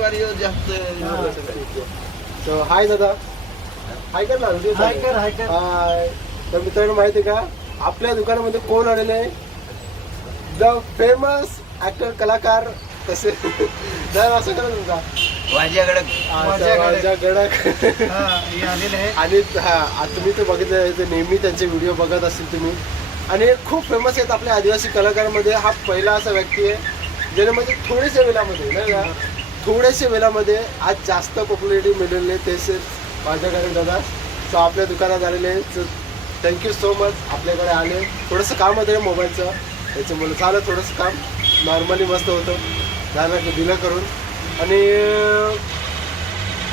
जास्त सो हाय दादा. हाय कर ना हाय कर. हाय कर. हाय तर मित्रांनो माहिती आहे का? आपल्या दुकानामध्ये कोण आलेले आहे? द फेमस ऍक्टर कलाकार तसे. दर असं करा तुमचा. माझ्याकडे माझ्या गडक. माझ्या गडक. आलेले आहे. आणि हा तुम्ही तर बघितलं ते नेहमी त्यांचे व्हिडिओ बघत असतील तुम्ही. आणि खूप फेमस आहेत आपल्या आदिवासी कलाकारांमध्ये. हा पहिला असा व्यक्ती आहे ज्याने म्हणजे थोडेसे वेळामध्ये नाही का? थोडेसे वेळामध्ये आज जास्त पॉप्युलरिटी मिळवली तेच माझ्याकडे दादा. सो आपल्या दुकानात आलेले. थँक्यू सो मच आपल्याकडे आले. थोडंसं काम होतं रे मोबाईलचं. त्याच्यामुळे झालं थोडंसं काम. नॉर्मली मस्त होतं. झालं दिलं करून. आणि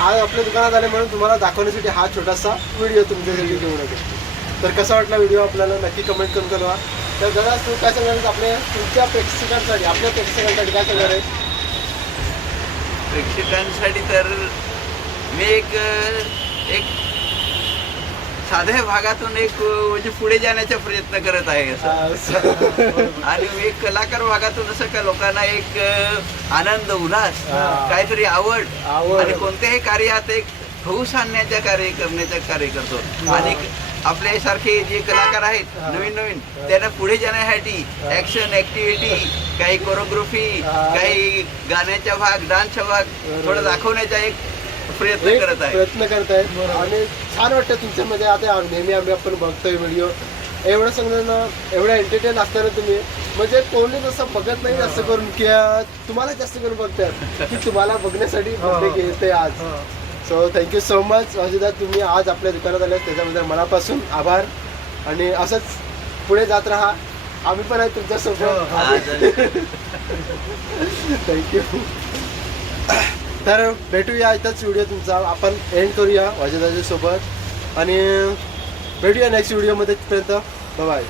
आज आपल्या दुकानात आले म्हणून तुम्हाला दाखवण्यासाठी हा छोटासा व्हिडिओ तुमच्यासाठी घेऊन येतो तर कसा वाटला व्हिडिओ आपल्याला? नक्की कमेंट करून कळवा. तर दादा तू काय सांगणार आपल्या तुमच्या प्रेक्षकांसाठी आपल्या प्रेक्षकांसाठी काय सांगणार आहे प्रेक्षकांसाठी तर मी एक एक साध्या भागातून एक म्हणजे पुढे जाण्याचा प्रयत्न करत आहे असं. आणि मी कलाकार भागातून असं का लोकांना एक आनंद उल्हास. काहीतरी आवड. आणि कोणत्याही कार्यात एक हौस आणण्याच्या कार्य करण्याचं कार्य करतो. आणि आपल्या सारखे जे कलाकार आहेत. नवीन नवीन त्यांना पुढे जाण्यासाठी. ऍक्शन ऍक्टिव्हिटी काही कोरिओग्राफी. काही गाण्याचा भाग डान्सचा भाग. थोडा दाखवण्याचा एक प्रयत्न करत आहे प्रयत्न करतायत आणि छान वाटतं तुमच्यामध्ये आता नेहमी आम्ही आपण बघतोय व्हिडिओ एवढं सांगणं एवढं एंटरटेन असताना तुम्ही म्हणजे कोणी तसं बघत नाही जास्त करून की अं, तुम्हाला जास्त करून बघतात की तुम्हाला बघण्यासाठी येते आज. So thank you so much Ajita तुम्ही आज आपल्या दुकानात आले त्याच्याबद्दल मनापासून आभार. आणि असंच पुढे जात राहा. आम्ही पण आहे हो, तुमच्यासोबत. हो. आज थँक्यू तर भेटूया इथंच व्हिडिओ तुमचा. आपण एंड करूया सोबत. आणि भेटूया नेक्स्ट व्हिडिओमध्ये तिथपर्यंत. बाय